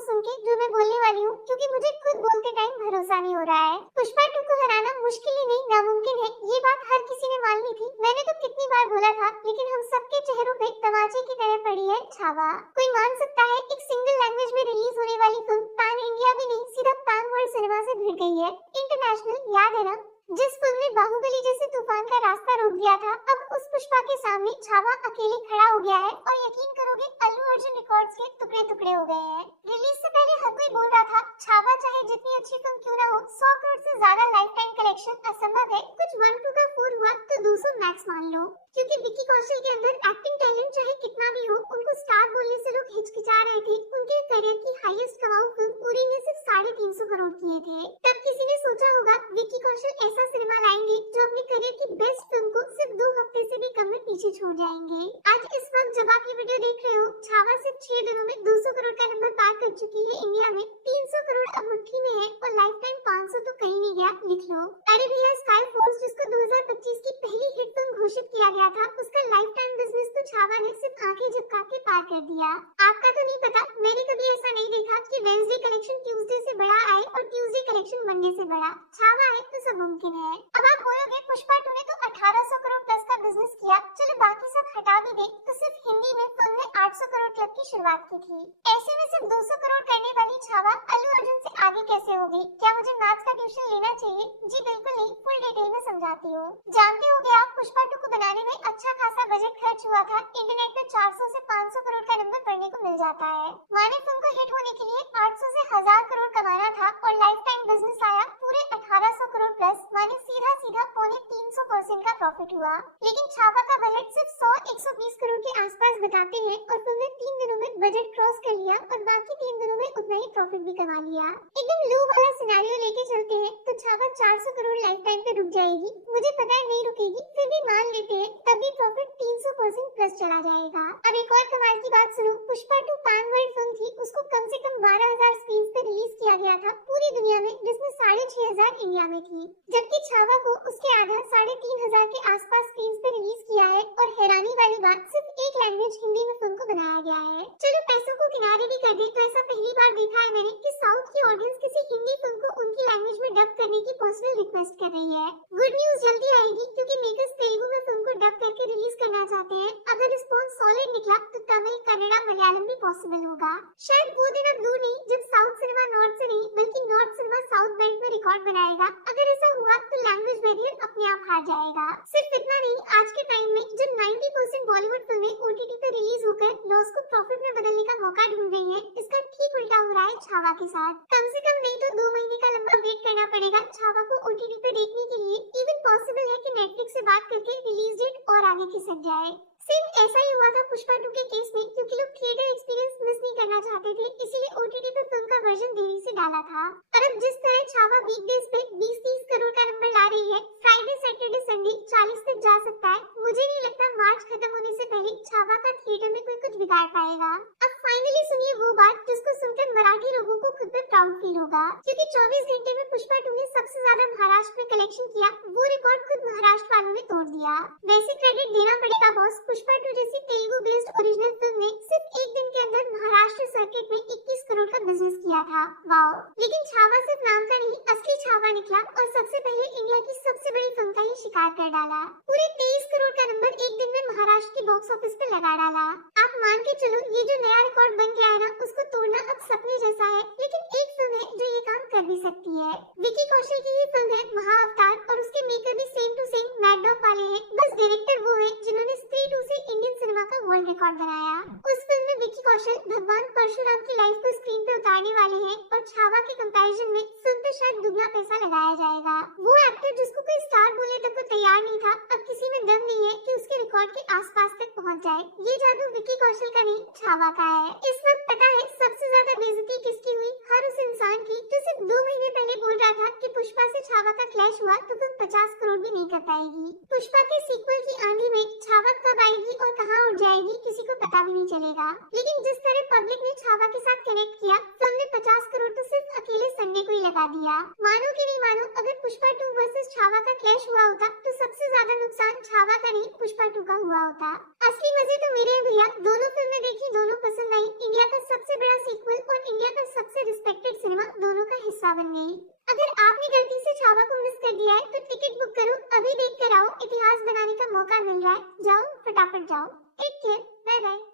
को सुन के जो मैं बोलने वाली हूँ, क्योंकि मुझे खुद बोलते टाइम भरोसा नहीं हो रहा है। पुष्पा 2 को हराना मुश्किल ही नहीं नामुमकिन है, ये बात हर किसी ने मान ली थी। मैंने तो कितनी बार बोला था, लेकिन हम सबके चेहरों पे तमाचे की तरह पड़ी है छावा। कोई मान सकता है एक सिंगल लैंग्वेज में रिलीज होने वाली फिल्म पैन इंडिया भी नहीं, सीधा पैन वर्ल्ड सिनेमा से भिड़ गई है। इंटरनेशनल, याद है ना? जिस फिल्म ने बाहुबली जैसे तूफान का रास्ता रोक दिया था, अब उस पुष्पा के सामने छावा अकेले खड़ा हो गया है और यकीन करोगे अल्लू अर्जुन रिकॉर्ड्स के टुकड़े टुकड़े हो गए हैं। रिलीज से पहले हर कोई बोल रहा था छावा चाहे जितनी अच्छी फिल्म क्यों ना हो, 100 करोड़ से ज्यादा लाइफ टाइम कलेक्शन असंभव है। कुछ 1-2 का 4 हुआ तो 200 मैक्स मान लो, क्योंकि विक्की कौशल के अंदर एक्टिंग टैलेंट चाहे कितना भी हो, उनको स्टार बोलने से लोग हिचकिचा रहे थे। उनके करियर की हाईएस्ट कमाऊ फिल्म उरी ने सिर्फ 350 करोड़ किए थे। तब किसी ने सोचा होगा विक्की कौशल ऐसा सिनेमा लाएंगे जो अपने करियर की बेस्ट फिल्म को सिर्फ 2 हफ्ते से भी कम में पीछे छोड़ जाएंगे। आज इस वक्त जब आप ये वीडियो देख रहे हो, छावा सिर्फ 6 दिनों में 200 करोड़ का नंबर पार कर चुकी है। इंडिया में 300 करोड़ अब मुट्ठी में है और लाइफ टाइम 500 तो कहीं नहीं गया, लिख लो। अरे भैया, स्काई फोर्स जिसको 2025 की पहली हिट फिल्म घोषित किया गया था, उसका लाइफ टाइम बिजनेस तो छावा ने सिर्फ आंखें झपका के पार कर दिया। आपका तो नहीं पता, मैंने कभी ऐसा नहीं देखा कि वेडनेसडे कलेक्शन ट्यूसडे से बड़ा आए और ट्यूसडे कलेक्शन मंडे से बड़ा। छावा है तो सब मुमकिन है। अब आप बोलोगे पुष्पा 2 ने तो 1800 करोड़ प्लस का बिजनेस किया, चलो बाकी सब हटा भी दे, तो सिर्फ हिंदी में फिल्म ने 800 करोड़ क्लब की शुरुआत की थी। ऐसे में सिर्फ 200 करोड़ करने वाली छावा अल्लू अर्जुन से आगे कैसे होगी? क्या मुझे नाच का ट्यूशन लेना चाहिए? जी बिल्कुल नहीं, फुल डिटेल में समझाती हूँ। जानते हो आप पुष्पा 2 को बनाने में अच्छा खासा बजट खर्च हुआ था। इंटरनेट पे 400 से 500 करोड़ का नंबर पढ़ने को मिल जाता है। माने फिल्म को हिट होने के लिए 800 से 1000 करोड़ कमाना था और लाइफ टाइम बिजनेस आया पूरे 1800 करोड़ प्लस, माने सीधा सीधा 300% का प्रॉफिट हुआ। लेकिन छावा का बजट सिर्फ 100-120 करोड़ के आसपास बताते हैं और फिल्म ने 3 दिनों में बजट क्रॉस कर लिया और बाकी 3 दिनों में उतना ही प्रॉफिट भी कमा लिया। एकदम लो वाला सिनेरियो लेके चलते हैं तो छावा 400 करोड़ लाइफ टाइम पे रुक जाएगी। मुझे पता है नहीं रुकेगी, फिर भी मान लेते हैं, तभी प्रॉफिट 300% प्लस चला जाएगा। अब एक और कमाल की बात सुनो, पुष्पा 2 पैन वर्ल्ड फिल्म थी, उसको कम से कम 12000 स्क्रीन पे रिलीज किया गया था पूरी दुनिया में, जिसमें 6500 इंडिया में थी। जबकि छावा को उसके आधा 3500 के आसपास स्क्रीन पे रिलीज किया है और हैरानी वाली बात, सिर्फ एक लैंग्वेज हिंदी में फिल्म को बनाया गया है। चलो पैसों को किनारे भी कर दे तो ऐसा पहली बार देखा है मैंने कि साउथ की ऑडियंस किसी हिंदी फिल्म को उनकी लैंग्वेज में डब करने की पर्सनल रिक्वेस्ट कर रही है। गुड न्यूज जल्दी आएगी क्योंकि मेकर्स तेलुगु में फिल्म को डब करके रिलीज करना चाहते हैं। अगर रिस्पॉन्स सॉलिड निकला तो तमिल, कन्नड़ा, मलयालम भी पॉसिबल होगा। शायद वो दिन अब दूर नहीं जब साउथ सिनेमा नॉर्थ से नहीं बल्कि नॉर्थ सिनेमा साउथ बेल्ट में रिकॉर्ड बनाएगा। अगर ऐसा हुआ तो लैंग्वेज बैरियर अपने आप हार जाएगा। सिर्फ इतना नहीं, आज के टाइम में जब 90% बॉलीवुड फिल्में ओटीटी पे रिलीज होकर लॉस को प्रॉफिट में बदलने का मौका ढूंढ रही हैं, इसका ठीक उल्टा हो रहा है छावा के साथ। कम से कम नहीं तो 2 महीने का लंबा वेट करना पड़ेगा छावा को ओटीटी पे देखने के लिए। इवन पॉसिबल है कि नेटफ्लिक्स से बात करके रिलीज डेट और आगे खिसक जाए। सेम ऐसा ही हुआ था पुष्पा 2 के केस में, क्योंकि लोग थिएटर एक्सपीरियंस मिस नहीं करना चाहते थे, इसीलिए ओटीटी पे फिल्म का वर्जन देरी से डाला था। और अब जिस तरह छावा वीकडेज पे 20-30 करोड़ का नंबर ला रही है, फ्राइडे, सैटरडे, संडे 40 तक जा सकता है। मुझे नहीं लगता मार्च खत्म होने से पहले छावा का थिएटर में कोई कुछ बिगाड़ पाएगा। अब फाइनली सुनिए वो बात जिसको सुनकर मराठी लोगों को खुद पे प्राउड फील होगा, क्योंकि 24 घंटे में पुष्पा 2 ने सबसे ज्यादा महाराष्ट्र में कलेक्शन किया। वो रिकॉर्ड खुद महाराष्ट्र वालों ने तोड़ दिया। वैसे क्रेडिट देना पड़ेगा बॉस, पुष्पा 2 जैसी तेलुगु बेस्ड ओरिजिनल फिल्म ने सिर्फ एक दिन के अंदर महाराष्ट्र सर्किट में 21 करोड़ का बिजनेस किया था। वाओ! लेकिन छावा सिर्फ नाम का नहीं, असली छावा निकला और सबसे पहले इंडिया की सबसे बड़ी फिल्म का ही शिकार कर डाला। पूरे 23 करोड़ का नंबर एक दिन में महाराष्ट्र के बॉक्स ऑफिस पे लगा डाला। आप मान के चलो ये जो नया रिकॉर्ड बन गया है ना, उसको तोड़ना अब सपने जैसा है, लेकिन एक फिल्म है जो ये काम कर भी सकती है। विक्की कौशल की ये फिल्म है महाअवतार और उसके मेकर भी same to same mad dog वाले हैं। बस डायरेक्टर वो है जिन्होंने स्त्री 2 से इंडियन सिनेमा का वर्ल्ड रिकॉर्ड बनाया। उस फिल्म में विक्की कौशल भगवान परशुराम की लाइफ को स्क्रीन पे उतारने वाले हैं और छावा के कंपैरिजन में फिल्म पे शायद दुगना पैसा लगाया जाएगा। वो एक्टर जिसको कोई स्टार बोलने तक को तैयार नहीं था, अब किसी में दम नहीं है कि उसके रिकॉर्ड के आसपास तक पहुंच जाए। ये जादू विक्की कौशल का नहीं, छावा का है। इस वक्त पता है सबसे ज्यादा बेइज्जती किसकी हुई? हर उस इंसान की जो सिर्फ 2 महीने पहले बोल रहा था कि पुष्पा से छावा का क्लैश हुआ तो फिल्म 50 करोड़ भी नहीं कर पाएगी। पुष्पा के सीक्वल की आंधी में छावा कब आएगी और कहां उड़ जाएगी किसी को पता भी नहीं चलेगा। लेकिन जिस तरह पब्लिक ने छावा के साथ कनेक्ट किया, फिल्म ने 50 करोड़ तो सिर्फ अकेले संडे को ही लगा दिया। मानो कि नहीं मानो, अगर पुष्पा 2 वर्सेस छावा का क्लैश हुआ होता तो सबसे ज्यादा नुकसान छावा का नहीं पुष्पा 2 का हुआ होता। असली मजे तो मेरे हैं भैया, दोनों फिल्में देखी, दोनों पसंद आई। इंडिया का सबसे बड़ा सीक्वल और इंडिया का बन गई। अगर आपने गलती से छावा को मिस कर दिया है तो टिकट बुक करो, अभी देख कर आओ, इतिहास बनाने का मौका मिल रहा है। जाओ फटाफट जाओ। Take care, bye bye.